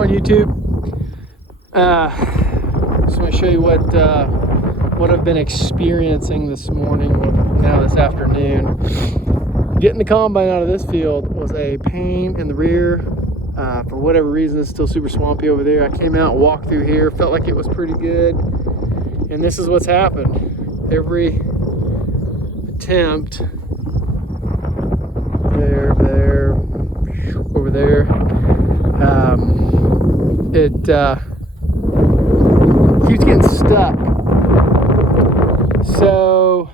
on YouTube. Just want to show you what I've been experiencing this morning, now this afternoon. Getting the combine out of this field was a pain in the rear. For whatever reason, it's still super swampy over there. I came out, walked through here, felt like it was pretty good. And this is what's happened. Every attempt, there, over there, it keeps getting stuck. So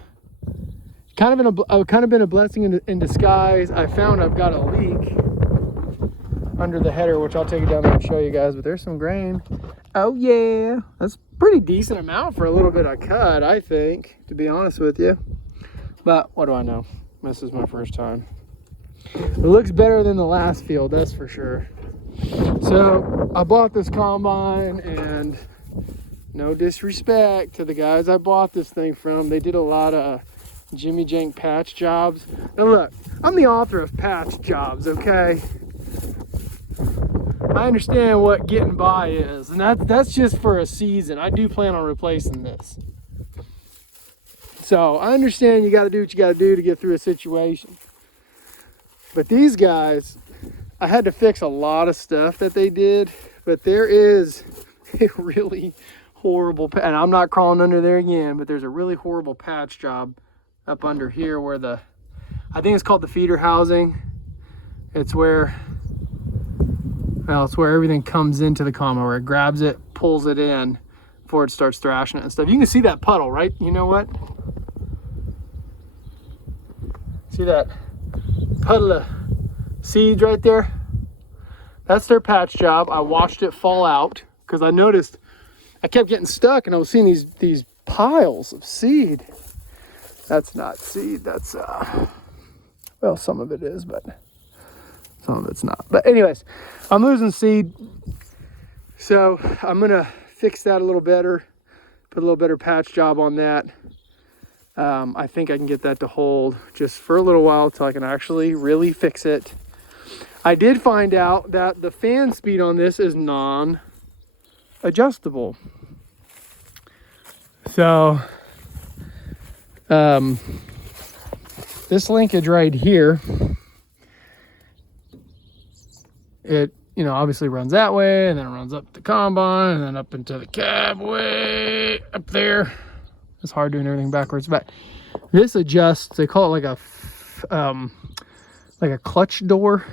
kind of been a blessing in disguise. I found I've got a leak under the header, which I'll take it down there and show you guys, but there's some grain. Oh yeah, that's pretty decent amount for a little bit of cut, I think, to be honest with you. But what do I know? This is my first time. It looks better than the last field, that's for sure. So I bought this combine, and no disrespect to the guys I bought this thing from, they did a lot of Jimmy Jank patch jobs. Now look, I'm the author of patch jobs, okay? I understand what getting by is, and that's just for a season. I do plan on replacing this. So I understand you got to do what you got to do to get through a situation. But these guys, I had to fix a lot of stuff that they did, but there is a really horrible, and I'm not crawling under there again, but there's a really horrible patch job up under here where I think it's called the feeder housing. It's where everything comes into the combine, where it grabs it, pulls it in before it starts thrashing it and stuff. You can see that puddle, right? You know what? See that puddle of seeds right there? That's their patch job. I watched it fall out because I noticed I kept getting stuck, and I was seeing these piles of seed. That's not seed, that's well, some of it is, but some of it's not. But anyways, I'm losing seed, so I'm gonna fix that a little better, put a little better patch job on that. I think I can get that to hold just for a little while till I can actually really fix it. I did find out that the fan speed on this is non-adjustable. So this linkage right here, it obviously runs that way, and then it runs up the combine, and then up into the cab way up there. It's hard doing everything backwards, but this adjusts. They call it like a clutch door,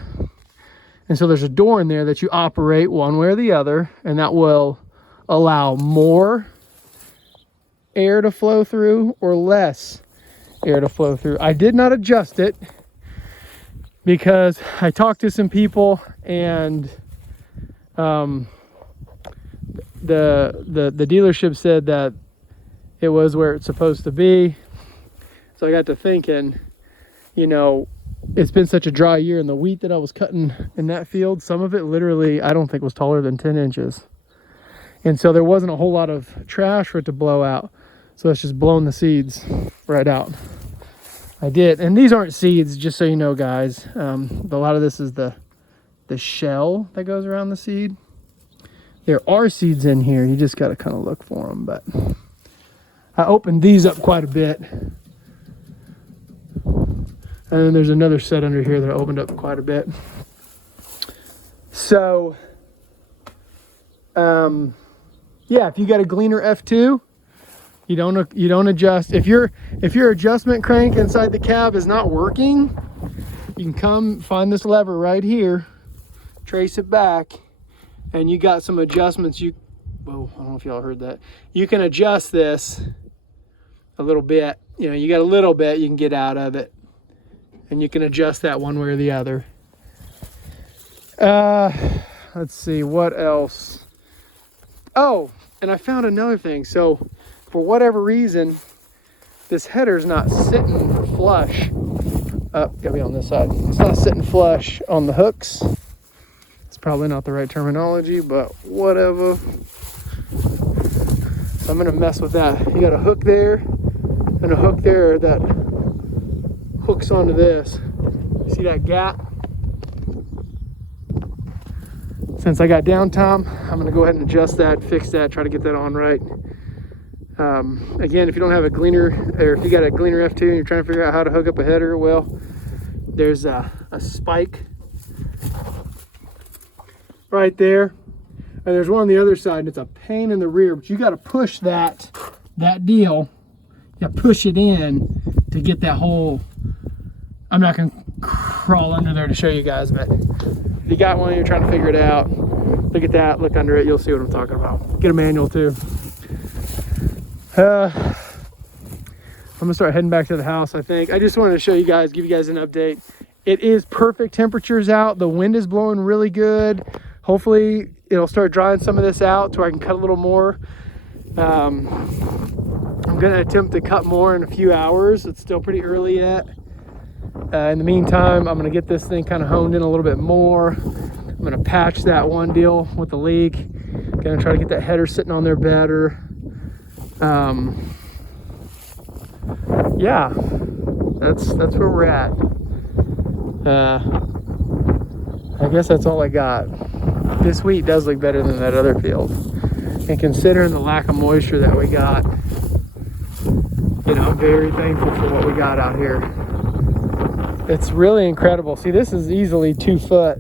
and so there's a door in there that you operate one way or the other, and that will allow more air to flow through or less air to flow through. I did not adjust it because I talked to some people, and the dealership said that it was where it's supposed to be. So I got to thinking, it's been such a dry year, and the wheat that I was cutting in that field, some of it literally I don't think was taller than 10 inches. And so there wasn't a whole lot of trash for it to blow out. So it's just blowing the seeds right out. I did, and these aren't seeds, just so you know, guys. A lot of this is the shell that goes around the seed. There are seeds in here. You just got to kind of look for them. But I opened these up quite a bit. And then there's another set under here that I opened up quite a bit. So, yeah, if you got a Gleaner F2, you don't adjust. If your adjustment crank inside the cab is not working, you can come find this lever right here, trace it back, and you got some adjustments. Whoa, I don't know if y'all heard that. You can adjust this a little bit. You got a little bit you can get out of it, and you can adjust that one way or the other. Let's see what else. Oh, and I found another thing. So for whatever reason, this header's not sitting flush. Gotta be on this side. It's not sitting flush on the hooks. It's probably not the right terminology, but whatever. So I'm gonna mess with that. You got a hook there and a hook there that hooks onto this. See that gap? since I got downtime, I'm gonna go ahead and adjust that, fix that, try to get that on right. Again, if you don't have a Gleaner, or if you got a Gleaner F2 and you're trying to figure out how to hook up a header, well, there's a spike right there, and there's one on the other side, and it's a pain in the rear, but you got to push that deal, you push it in to get that whole, I'm not going to crawl under there to show you guys, but if you got one, you're trying to figure it out, look at that, look under it, you'll see what I'm talking about. Get a manual too. I'm gonna start heading back to the house, I think. I just wanted to show you guys, give you guys an update. It is perfect temperatures out. The wind is blowing really good. Hopefully it'll start drying some of this out to where I can cut a little more. I'm gonna attempt to cut more in a few hours. It's still pretty early yet. In the meantime, I'm gonna get this thing kind of honed in a little bit more. I'm gonna patch that one deal with the leak. Gonna try to get that header sitting on there better. Yeah, that's where we're at. I guess that's all I got. This wheat does look better than that other field, and considering the lack of moisture that we got, you know, I'm very thankful for what we got out here. It's really incredible. See, this is easily 2 foot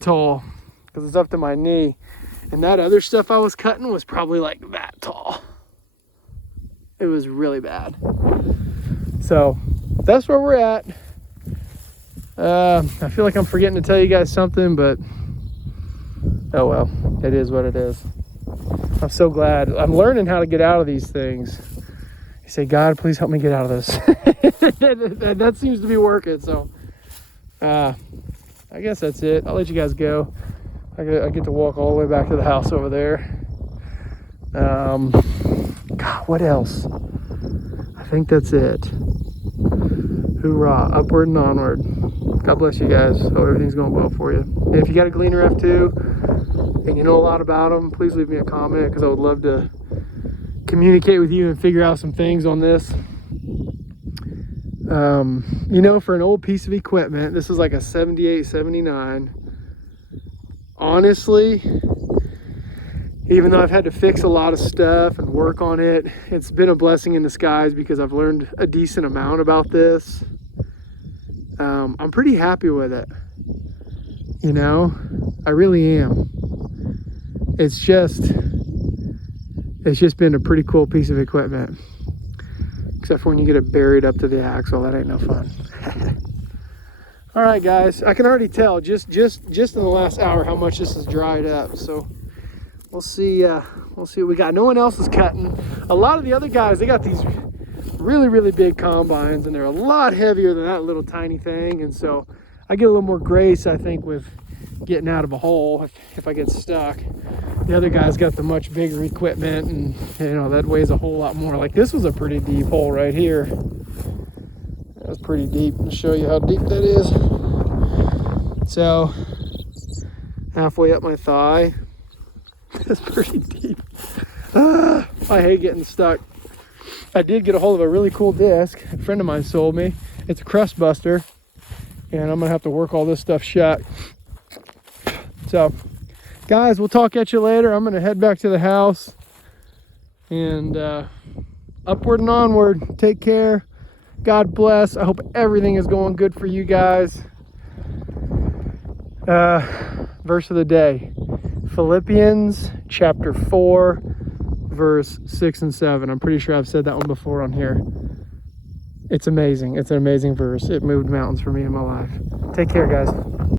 tall because it's up to my knee, and that other stuff I was cutting was probably like that tall. It was really bad. So that's where we're at. I feel like I'm forgetting to tell you guys something, but oh well, it is what it is. I'm so glad. I'm learning how to get out of these things. You say, God, please help me get out of this. That seems to be working. So I guess that's it. I'll let you guys go. I get to walk all the way back to the house over there. God, what else? I think that's it. Hoorah, upward and onward. God bless you guys. Hope everything's going well for you. And if you got a Gleaner F2 and you know a lot about them, please leave me a comment, because I would love to communicate with you and figure out some things on this. You know, for an old piece of equipment, this is like a 78, 79. Honestly, even though I've had to fix a lot of stuff and work on it, it's been a blessing in disguise because I've learned a decent amount about this. I'm pretty happy with it. You know, I really am. It's just been a pretty cool piece of equipment. Except for when you get it buried up to the axle, that ain't no fun. All right, guys, I can already tell just in the last hour how much this has dried up. So we'll see what we got. No one else is cutting. A lot of the other guys, they got these really big combines, and they're a lot heavier than that little tiny thing. And so I get a little more grace, I think, with getting out of a hole if I get stuck. The other guy's got the much bigger equipment, and you know, that weighs a whole lot more. Like, this was a pretty deep hole right here. That was pretty deep. I'll show you how deep that is. So halfway up my thigh. That's pretty deep. I hate getting stuck. I did get a hold of a really cool disc a friend of mine sold me. It's a crust buster, and I'm gonna have to work all this stuff shut. So guys, we'll talk at you later. I'm gonna head back to the house, and upward and onward. Take care. God bless. I hope everything is going good for you guys. Verse of the day, Philippians chapter 4, verse 6 and 7. I'm pretty sure I've said that one before on here. It's amazing. It's an amazing verse. It moved mountains for me in my life. Take care, guys.